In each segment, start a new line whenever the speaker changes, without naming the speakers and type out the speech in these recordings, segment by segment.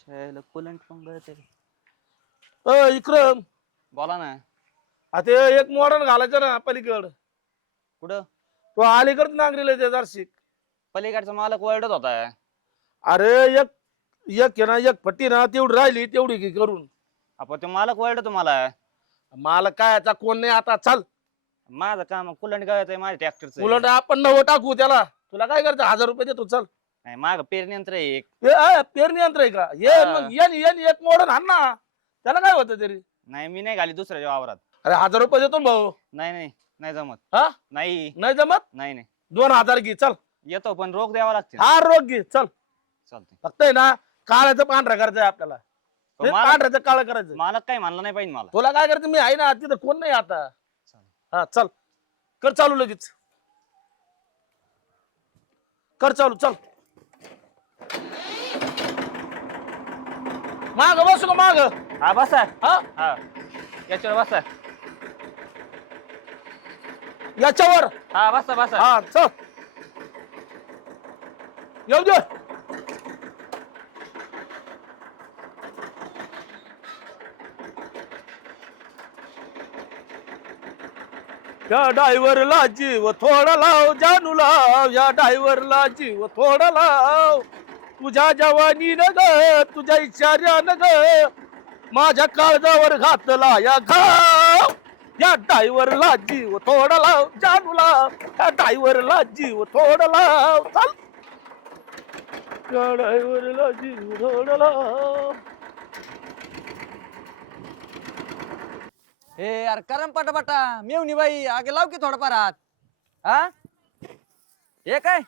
शायला coolant पण गळत आहे.
विक्रम
बोला ना.
आता एक मॉडर्न घालायचं ना पलीकड.
कुठं?
तो अलीकड नांगरीला ते जर्शिक.
पलीकडचा मालक ओरडत होता.
अरे एक एक आहे ना एक पट्टी ना तेवढी राहिली तेवढी घे करून.
आपण ते मालक ओरडतो तुम्हाला.
मला काय आता कोण नाही आता चल.
माझं काम कुलंट गळत आहे माझ्या ट्रॅक्टरचं.
उलट आपण नवं टाकू त्याला. तुला काय करायचं 1000 रुपये देतो चल.
नाही माग पेरणी यंत्र आहे एक.
पेरणी यंत्र आहे का ये
हा.
मग ये एक मॉडर्न आण ना. त्याला काय होतं तरी.
नाही मी नाही घाली दुसऱ्याच्या वावरात.
अरे 1000 रुपये देतो ना भाऊ.
नाही नाही नाही जमत.
हा
नाही
नाही जमत.
नाही नाही
2000 घे चल.
येतो पण रोख द्यावा लागते.
हा रोग घे चल.
चालतंय.
फक्त आहे ना काळाचं पांढरा करायचं आहे आपल्याला.
पण
पांढऱ्याचं काळं करायचं.
मालक काही म्हणलं नाही पाहिजे मला.
तुला काय करायचं मी आहे ना तिथं कोण नाही आता.
चालेल.
हा चल कर चालू लगेच. कर चालू चल. माग बसू का माग.
हा बसा.
हा
हा याच्यावर बसा.
याच्यावर.
हा बसा बसा.
हा चल येऊ दे. या ड्रायव्हरला जीव थोडा लाव जानू लाव. या ड्रायव्हरला जीव थोडा लाव. तुझ्या जवानी न ग तुझ्या इशाऱ्यान ग माझ्या काळजावर घातला या घाव. या ड्रायव्हरला जीव थोडा लाव जानू लाव. या ड्रायव्हरला जीव थोडा लाव चल. या ड्रायव्हरला जीव थोडा लाव.
हे यार करम पटापटा मेवणी बाई आगे लाव की थोडंफार हात. हा हे काय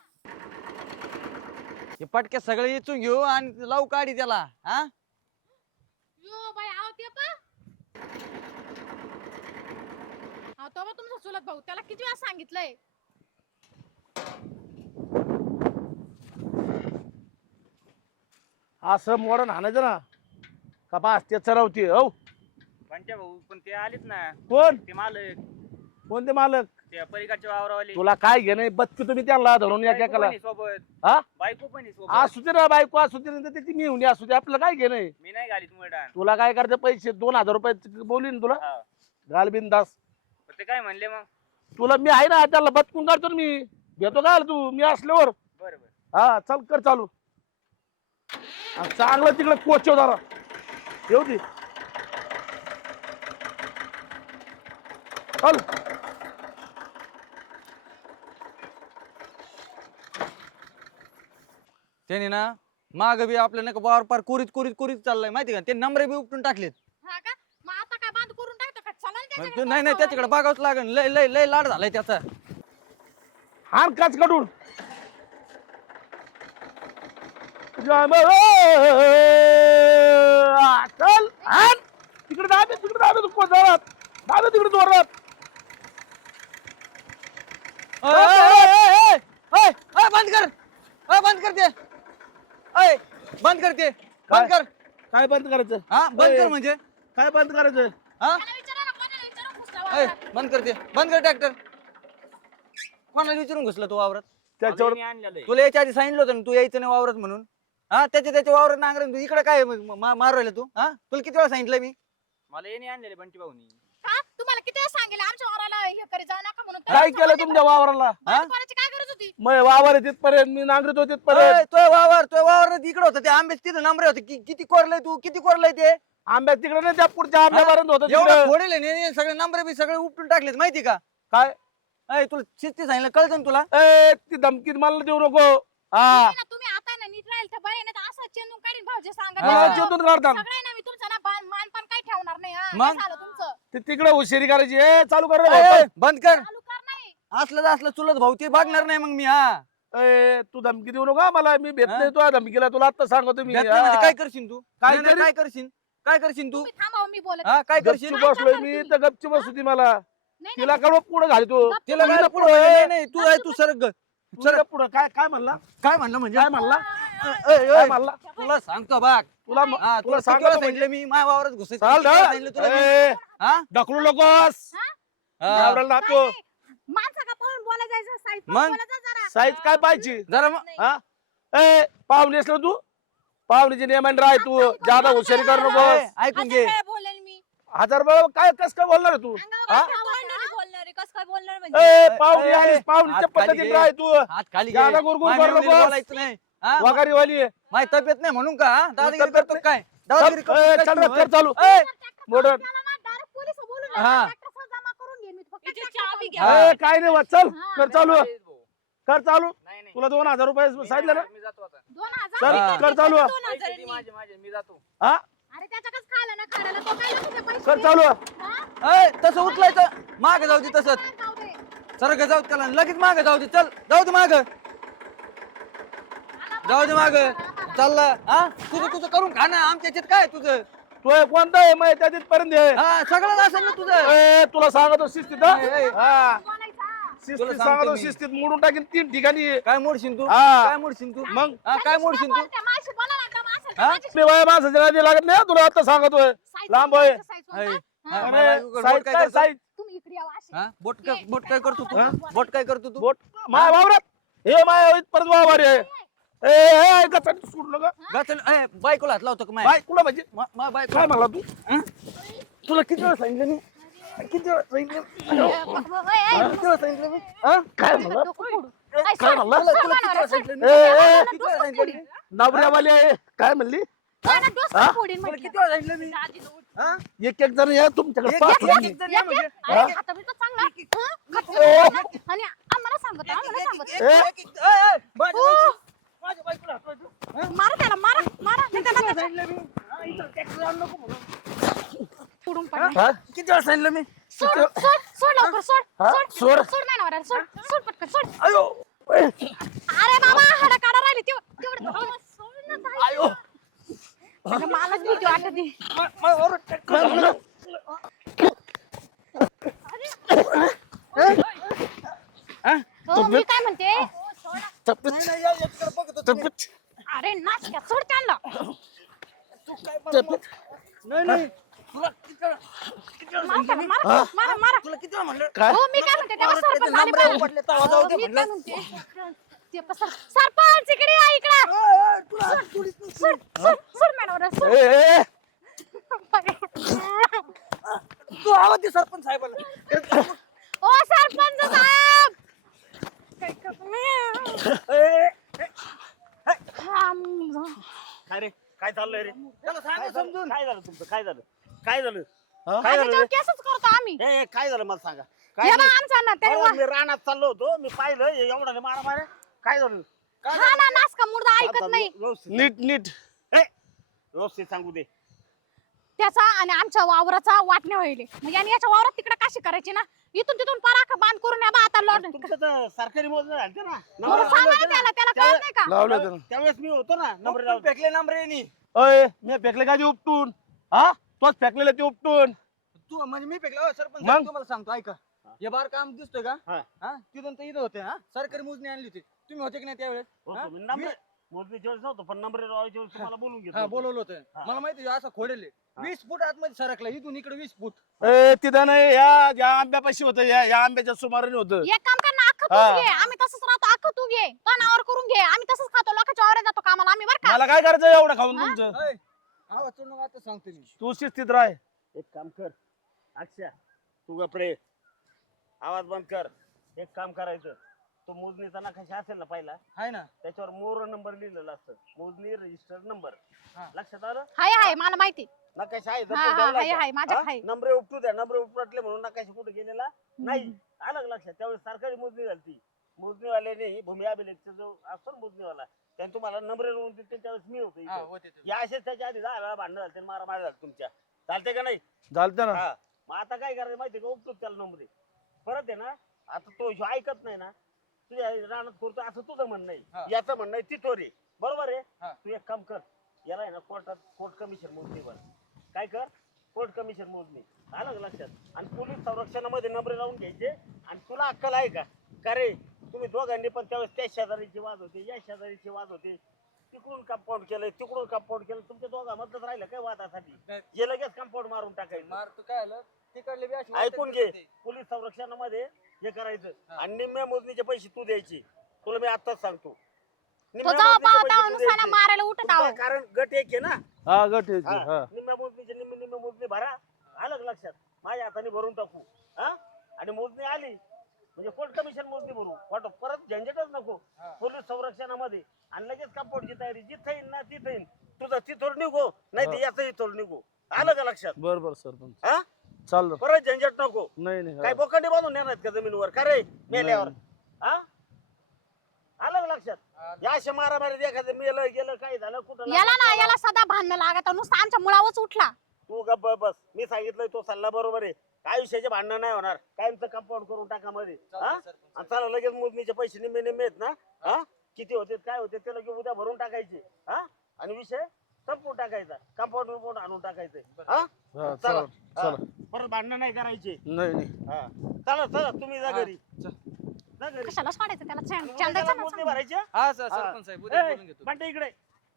हे पटके सगळे इचून घेऊ आणि लावू काढी त्याला. हा
यो बाई आव ते पा हा तो बा तुमचा चुलत भाऊ त्याला किती वेळा सांगितलंय.
असं मॉडर्न आणायचं ना का बास ते चरवते हो.
पंचा भाऊ पण ते आलेच ना.
कोण
ते मालक
कोणते मालक.
ते पलीकडच्या वावरावाले.
तुला काय घेणे बच्चू तुम्ही त्यांना धरून या
बायको
एकाला.
पण आहे सोबत.
हा
बायको पण आहे सोबत.
असू दे ना बायको असू दे ना त्याची मिळून असू दे आपल्याला काय घेणे.
मी नाही घालीत मुळडान.
तुला काय करायचं पैसे 2000 रुपये बोलली ना तुला
हा
घाल बिनदास.
पण ते काय म्हणले मग.
तुला मी आहे ना त्याला बदकून काढतो ना मी. घेतो का तू मी असल्यावर.
बरं बरं.
हा चल कर चालू. आणि चांगलं तिकडे कोचव जरा येऊ दे. चल
त्याने ना माग बी आपल्या नाही का वावर पार कुरीत कुरीत कुरीत चाललंय माहिती का. ते नंबरे बी उपटून टाकलेत.
हा का मग आता काय बांध करून टाकतो का चला ना त्याच्याकडे
नाही नाही त्याच्याकडे बघावंच लागेल. लय लय लय लाड झालाय त्याचा.
हान काच काढून. चल हान तिकडे दाबे तू जोरात. दाबे तिकडे जोरात.
बंद कर. बंद कर ते. बंद कर ते. बंद कर.
काय बंद करायचं.
हा बंद कर म्हणजे
काय बंद करायचं.
हा
त्याला विचारा ना कोणाला विचारा घुसला वावरात.
बंद कर ते. बंद कर ट्रॅक्टर. कोणाला विचारून घुसला तू वावरात.
त्याच्यावर
मी आणलेलं आहे.
तुला याच्या आधी सांगितलं होतं ना तू यायचं नाही वावरात म्हणून. हा त्याच्या वावरात नांगरे तू इकडे काय मारवायला तू. हा तुला किती वेळा सांगितलं मी.
मला येणे आणलेले बंटी भाऊनी.
का तुम्हाला किती वेळा सांगेल आमच्या वावराला हे करी जाऊ नका म्हणून.
काय केलं तुमच्या वावराला.
बांध करायची काय गरज होती.
मग वावर आहे तिथपर्यंत मी नांगरतो तिथपर्यंत.
तो वावर इकडे होता ते आंबे तिथं नंबरे होते किती कोरलंय तू किती कोरलंय ते.
आंब्या तिकडे नाही त्या पुढच्या आंब्यापर्यंत होतं
एवढं
तिकडं.
फोडेल ने सगळे नंबर बी सगळे उपटून टाकलेत माहिती का.
काय
तुला शिस्ती सांगितलं कळतं ना तुला.
ती धमकीत मला देऊ नको. हा
तुम्ही ना तुम्ही आता ना नीट राहील तर बरे नाही तर असं चेंदून काढीन भाऊजी सांगा.
हा.
चेतून काढता.
सगळे ना मी तुमचं ना मान पण काही ठेवणार नाही. हा
मग?
काय झालं तुमचं
ते तिकडे हुशारी करायची. चालू कर रे भाऊ.
बंद कर.
चालू कर नाही.
असलं चुलत भाऊ ते बघणार नाही मग मी. हा
तू धमकी देऊ नका मला. मी भेट
हा?
नाही तुला धमकीला. तुला आता सांगतो मी.
भेटलं म्हणजे काय करशील तू.
काय
नाही, नाही,
करीन?
काय करशील तू.
तुम्ही थांबा हो, मी बोलत
हा काय करशील.
गपचूप बसलोय मी तर गपची बसू ती मला.
नाही
तिला कडव पुढे घालतो.
गप-
तिला
तुला
काय
पुढं
पुढं
आहे.
नाही तू आहे तू सरक
तुला पुढे काय काय म्हणला.
काय म्हणलं म्हणजे
काय म्हणला.
काय
काय म्हणला.
तुला सांगतो बाग.
तुला
हा
तुला
तुला
सांगतो
सांगितलं मी माझ्या वावरात घुसायचं
चाल
किती वेळा सांगितलं तुला मी? हा?
ढकलू नकोस.
हा.
गावराला नाचतो.
माणसा का पाहून बोला जायचं साईज
मग?
बोलायचं जरा.
साईज काय पाहिजे.
जरा मग
हा पाहुणे असलं तू. पाहुणीची नियमाने राह तू ज्यादा हुशारी करू नको
ए, ऐकून घे
बोलेल मी
हजार रुपये काय कस काय बोलणार आहे तू
हा?
बोलणार आहे कस काय बोलणार
ए
म्हणजे
पाहुणी
ए,
आलीस पाहुणीच्या
हात खाली
पद्धतीने
घे.
राह तू
हात खाली घे
ज्यादा गुरगुर
माझ्या
करू
मुलीला
नकोस.
बोलायचं नाही हा?
वगारी वाली आहे.
माझी तब्येत नाही म्हणून का हा? दादागिरी
तब्येत
करतो
नाही.
काय दादागिरी करतो
ए,
काय
चल
तू,
रे, कर
होय?
चालू
ए,
मोडन
पोलीस बोलून
हा.
जमा करून घे मी फक्त
इथे
tractor
चावी
करून
घ्या.
घे.
ए, काय नाही होत, चल
हा.
कर चालू कर चालू
नाही नाही
तुला 2000 रुपये
मी
सांगितलं ना
नाही, मी जातो आता
2000
चल
हा.
कर चालू
पैसे दे माझे मी जातो
हा
अरे त्याच्याकच खायला ना खायला तो काय नको ते पैसे
कर
दे.
चालू
हा?
ए, तसं उचलायचं मागे जाऊ दे तसंच
जाऊ दे.
सरक जाऊ दे त्याला लगेच मागे जाऊ दे चल जाऊ दे माग जाऊ दे माग चालला हा तुझं तुझं करून खा ना आमच्या याच्यात काय तुझं
तू हे कोणता आहे मग त्या पर्यंत आहे.
हा सगळं असेल ना तुझं
ए, तुला सांगतो शिस्तीत हा?
ए, ए.
हा
बोलायचं, हा.
शिस्तीत
तुला सांगतो
सांगतो
मी.
शिस्तीत मोडून टाकीन 3 ठिकाणी
काय मोडशील तू
हा.
काय मोडशील तू
मग
हा काय मोडशील तू
बोलते, माझ्याशी बोला ना, दम असेल तर
हा?
माझ्याशी
मी बाया माणसाच्या नादी लागत नाही तुला आता सांगतोय
साईज
लांब
बोलते,
आहे.
साईज
आहे.
बोलता.
हा,
हा.
मला
अरे
बोट
साईज
काय
काय
करतो?
साईज
तुम्ही इकडे यावं अशी.
हा बोट काय करतो तू
हा?
बोट काय करतो तू
बोट माय वावरात हे माय परत वावर आहे ए ए कसा सोडू नका
गाचल ए बायकोला हात लावतो का माय
बाय कुठं म्हणजे
बायको
काय म्हणला तू तुला किती वेळा सांगितलं मी किती वेळा सांगितलं किती वेळा सांगितलं मी हा? काय म्हणला
डोकं फोडू.
काय म्हणला
तुला किती वेळा सांगितलं मी?
ए ए
किती वेळा सांगितलं मी?
नवऱ्यावाली आहे काय म्हणली
काय ना डोसं
हा?
फोडीन
तुला
म्हटलं.
किती वेळा सांगितलं मी हा?
एक एक जण या तुमच्याकडे
एक-
पाहतो
एक-
मी.
एक जण या म्हणजे.
अरे, हातावर तर चांगला. हा? खातो. आणि आम्हाला सांगत
ए,
माझ्या
हो.
माझ्या बायकोला हात लावतो.
मारा त्याला मारा मारा नाही त्याला
किती वेळा सांगितलं मी? हा, इथं ट्रॅक्टर आणू नको म्हणून.
फोडून पडला.
हा?
किती वेळा सांगितलं मी
सोड सोड सोड लवकर सोड
हा?
सोड
सोड.
सोड नाही नवऱ्याला सोड सोड पटकन सोड
अयो ए,
अरे बाबा हाडा काढा राहिली तेवढं सोड ना ताई.
अयो
अगं, मलाच भीती वाटते
माझ्यावर ट्रॅक्टर
काय म्हणला
हो मी काय म्हणते
तब्येत
नाही, नाही, या, याच्याकडे बघत होतो मी.
तब्येत
अरे नाच क्या सोड त्यांना
तब्येत
नाही नाही तुला किती वेळा
मारा त्याला, मारा
हा?
मारा मारा
तुला किती वेळा म्हणलं
काय
हो मी काय म्हणते तेव्हा
त्याचे
सरपंच आले
नंबर
पाहिजे.
पडले तेव्हा जाऊ दे
हो, मी
म्हणलं.
काय म्हणते ते पण सरपंच इकडे या इकडे सोड सोड सोड मॅडम सोड
ए, ए,
तू आवाज दे सरपंच साहेबाला
ओ सरपंच साहेब काय करतो
काय रे काय चाललंय रे
त्याला सांगा समजून
काय झालं तुमचं काय झालं काय झालं
हा?
काय झालं रे?
केसच करतो आम्ही
ए, काय झालं मला सांगा काय
हे बा
नाही.
आमचा ना ते
बरोबर, मी रानात चाललो होतो मी पाहिलं हे एवढा मारा मारा काय झालं
हा ना नास का मुर्दा
काय
ऐकत
झालं?
नाही
व्यवस्थित
नीट नीट
ए, व्यवस्थित सांगू दे
त्याचा आणि आमच्या वावराचा वाटणे होईल म्हणजे आणि याच्या वावरात तिकडे काशी करायची ना इथून तिथून पराख बांध करून या बा आता लॉट
तुमचं तर सरकारी मोजणं झालं ना
बरं,
नंबर
सांगा
लावले
ना
होते
त्याला
ना.
कळत नाही का
लावलं होतं ना.
त्यावेळेस मी होतो ना नंबर
नंबर फेकले नंबर येणी
अय मी फेकले का ते उपटून हा तोच फेकलेलं ते उपटून
तू म्हणजे मी फेकले हो, सरपंच
मग?
साहेब, तुम्हाला सांगतो ऐका हे बार काम दिसतोय का
हा.
हा तिथून तर इथं होते हा सरकारी मोजणी आणली होती तुम्ही होते की नाही त्यावेळेस हा?
होतो मी नंबर मोजणीच्या वेळेस नव्हतो पण नंबर लावायच्या वेळेस तुम्हाला बोलून घेतो
हा बोलवलं होतं
हा.
मला माहिती आहे, असं खोडेल
हा.
20 फूट आतमध्ये सरकला इथून इकडे 20 फूट
ए तिथं नाही या आंब्यापाशी होतं या आंब्याच्या सुमाराने होतं
एक काम कर ना अख्खं
हा.
तू घे आम्ही तसंच राहतो अख्खं तू घे तो नावावर करून घे आम्ही तसंच खातो लोकांच्या वावरात जातो कामाला आम्ही बरं का
मला काय करायचं एवढं खाऊन
हा?
तुमचं
ऐ, आवाज सोडू नका आता सांगतो मी
तू शिस्तीत राह
एक काम कर अक्षा तू गपरे आवाज बंद कर एक काम करायचं तो मोजणीचा नकाशा असेल ना पहिला
आहे ना
त्याच्यावर मोर नंबर लिहिलेला असतं मोजणी रजिस्टर नंबर
हा.
लक्षात आलं
हाय हाय मला माहिती
नकाशा आहे
हा, हा, हाय, हाय, माझ्यात हाय.
नंबर उपटू द्या नंबर उपटले म्हणून नकाशा कुठे गेलेला नाही आलं का लक्षात त्यावेळेस सरकारी मोजणी झाली ती मोजणीवाल्याने भूमी अभिलेखचा जो असतो ना मोजणीवाला त्याने तुम्हाला नंबर लिहून दिले त्यावेळेस मी होतो
हा
इथं.
होते ते.
या असेच त्याच्या आधी 10 वेळा भांडण झाले मारा मारा झालं तुमच्या चालते का नाही
चालतं ना
हा मग आता काय करायचं माहितीये का उपटूच त्याला नंबर परत आहे ना आता तो ह्यो ऐकत नाही ना तुझ्या रानात करतो असं तुझं म्हणणं
हा.
आहे याचं म्हणणं आहे ती चोरी बरोबर आहे
हा.
तू एक काम कर याला आहे ना कोर्ट कमिशन मोजणी वर काय कर कोर्ट कमिशन मोजणी आलं का लक्षात आणि पोलीस संरक्षणामध्ये नंबर लावून घ्यायचे आणि तुला अक्कल आहे का रे तुम्ही दोघांनी पण त्यावेळेस त्या शेजारीची वाद होते या शेजारीची वाद होते तिकडून कंपाऊंड केलंय तिकडून कंपाऊंड केलं तुमच्या दोघांमधलंच राहिलं काय वादासाठी
नाही.
हे लगेच कंपाऊंड मारून टाकायचं
मार तू काय आलं तिकडले बी अशी
ऐकून
वाटत
घे
होते.
पोलीस संरक्षणामध्ये हे करायचं
हा.
आणि निम्म्या मोजणीचे पैसे तू द्यायचे तुला मी आताच सांगतो निम्म्या
जेव्हा
मोजणीचे
पाहता
पैसे तू
नुसताना
द्यायचे.
मारायला उठत आहो
कारण गट एक आहे ना
हा गट आहे ते,
हा.
हा
निम्म्या मोजणीचे निम्मे मोजणी भरा आलं का लक्षात माझ्या हाताने भरून टाकू हा आणि मोजणी आली म्हणजे कोर्ट कमिशन मोजणी भरू वाटो परत झंझटच नको पोलीस संरक्षणामध्ये आणि लगेच कंपाऊंडची तयारी जिथं येईल ना तिथं येईल तुझं तिथोर निघो नाही तर याचं इथोर निघो आलं का लक्षात
बरोबर सरपंच
हा
चाललं
परत झंझट नको
नाही नाही
काय
हा.
बोकांडी बांधून येणार आहेत का जमिनीवर का रे मेल्यावर हा आलं का लक्षात या अशा मारामारी एखादं मेलं गेलं काय झालं कुठं
याला ना
लागलं?
याला सदा भांडणं लागत नुसतं आमच्या मुळावरच उठला
तू गप्प बस मी सांगितलंय तो सल्ला बरोबर आहे आयुष्याचे भांडणं नाही होणार कायमचं कंपाऊंड करून टाका मध्ये हा आणि चला लगेच मोजणीचे पैसे निम्मे निम्मे आहेत ना हा किती होते काय होते ते लगेच उद्या भरून टाकायचे हा आणि विषय संपवून टाकायचा कंपाऊंड विपाऊंड आणून टाकायचे हा
हा,
चला
चला
हा.
चला
परत भांडणं नाही करायचे
नाही नाही
हा चला चला तुम्ही जा घरी जा घरी
कशाला सोडायचं त्याला
आणि
चॅन
उद्या त्याला मोजणी
द्यायचं
भरायची
हा सर सरपंच साहेब उद्या बोलून घेतो
बंटे इकडे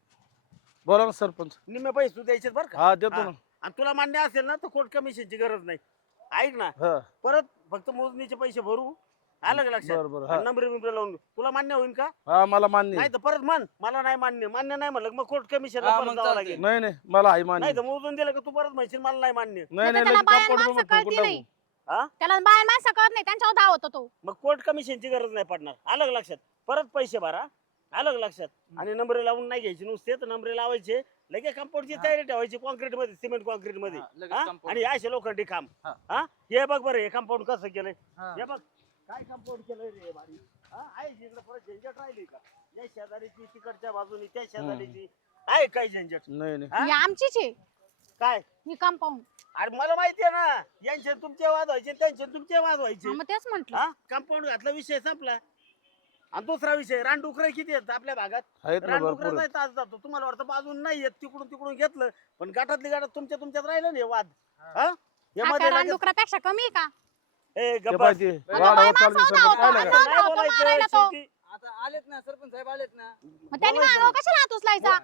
बोला ना सरपंच
निम्मे पैसे तू द्यायचे बरं का
हा देतो
हा.
ना
आणि तुला मान्य असेल ना तर कोर्ट कमिशनची गरज नाही ऐक ना
हा
परत फक्त मोजणीचे पैसे भरू आलं का लक्षात
बरं बरं हा
नंबर बिंबर लावून तुला मान्य होईल का
हा मला मान्य आहे.
नाही तर परत म्हण मला नाही मान्य नाही म्हणलं मग कोर्ट कमिशनला
हा,
परत
मग
जावं
चालतंय.
लागेल
नाही नाही मला आहे मान्य
नाही तर मोजून दिलं का तू परत म्हणशील मला नाही मान्य
नाही
नाही तर
नाही
त्याला
लगेच
बाहेर
compound
माणसं
मध्ये
कळती
ठोकून
नाही.
टाकू.
हा
त्याला बाहेर माणसं कळत नाही त्यांच्यावर धाव होतो तो
मग कोर्ट कमिशनची गरज नाही पडणार आलं का लक्षात परत पैसे भरा आलं का लक्षात आणि नंबरे लावून नाही घ्यायचे नुसते तर नंबरे लावायचे लगेच कंपाऊंडची तयारी ठेवायची कॉन्क्रीट मध्ये सिमेंट कॉन्क्रीट मध्ये
हा, लगेच
हा?
compound.
आणि असे लोखंडी काम
हा.
हा हे बघ बरं हे कंपाऊंड कसं केलंय
हा.
हे बघ काय कंपाऊंड केलंय रे भारी हा आहे जिकडे परत झंझट राहिली का या शेजारीची तिकडच्या बाजूनी त्या शेजारीची आहे काही झंझट
नाही नाही
हा?
ही आमचीच आहे
काय
ही कंपाऊंड
अरे मला माहितीये ना यांचे तुमचे वाद व्हायचे त्यांचे तुमचे वाद व्हायचे
मग तेच म्हंटल
हा कंपाऊंड घातला विषय संपला आणि दुसरा विषय रानडुकरं किती आहेत आपल्या भागात
आहेत ना भरपूर
रानडुकराचा
आहेत.
तास जातो तुम्हाला वाटतं बाजून नाही येत तिकडून घेतलं पण गाठातली गाठात तुमच्यात राहिलं ना हे वाद हा यामध्ये लगेच-
डुकरापेक्षा कमी आहे का
ए,
ते
गप्प बस.
पाहिजे
अगं,
वाढावं
बाई
चालू
माणसं
सरपंच
होता,
पाहिलं का?
होता.
नाही
होता,
बोलायचं,
मारायला तो.
शेवटी
आता आलेत ना सरपंच साहेब आलेत ना
मग त्यांनी
बोलायचं.
मागावं कशाला हात उचलायचा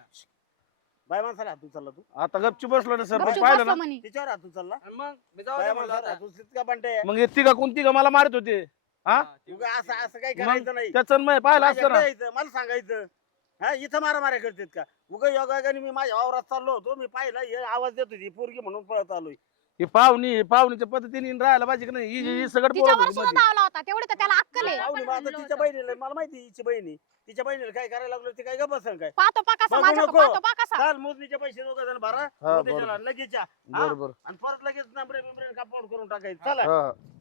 बाय माणसाला हात उचलला तू
आता गपची बसलो ना सरपंच
गपचूप
पाहिलं
बसलो
ना
म्हणे
तिच्यावर हात उचलला
आणि मग मी जाऊ
बाय
दे म्हणलं
माणसाला
आता.
हात उचलीत का बंटे
मग येते का कोणती का मला मारत होते हा
हा, ते
उगा असं काही
मग
करायचं नाही
त्याचं मी पाहिलं असतं
माझ्याकडे
ना
यायचं, मला सांगायचं हा इथं मारामाऱ्या करतात का उगा योगायोगाने मी माझ्या वावरात चाललो होतो मी पाहिलं हे आवाज देत होती पोरगी म्हणून पळत आलोय
ही पाहुणीच्या पद्धतीने राहायला पाहिजे की नाही ही सगळं बोलत
तिच्यावर
होती
सुद्धा
मध्ये.
धावला होता तेवढे तर त्याला अक्कल आहे
पाहुणे मग आता तिच्या बहिणीला मला माहिती हिची बहिणी तिच्या बहिणीला काय करायला लागलो ते काय गप्प बसन काय
पाहतो पा कसा
बघू
माझ्या
नको.
पाहतो पा कसा
चाल मोजणीचे पैसे दोघं जण भरा
हा,
उद्या चला, लगेच या. हा?
बरोबर
आणि परत लगेच नंबरे बिंबरे कंपाऊंड करून टाकायचं चला
हा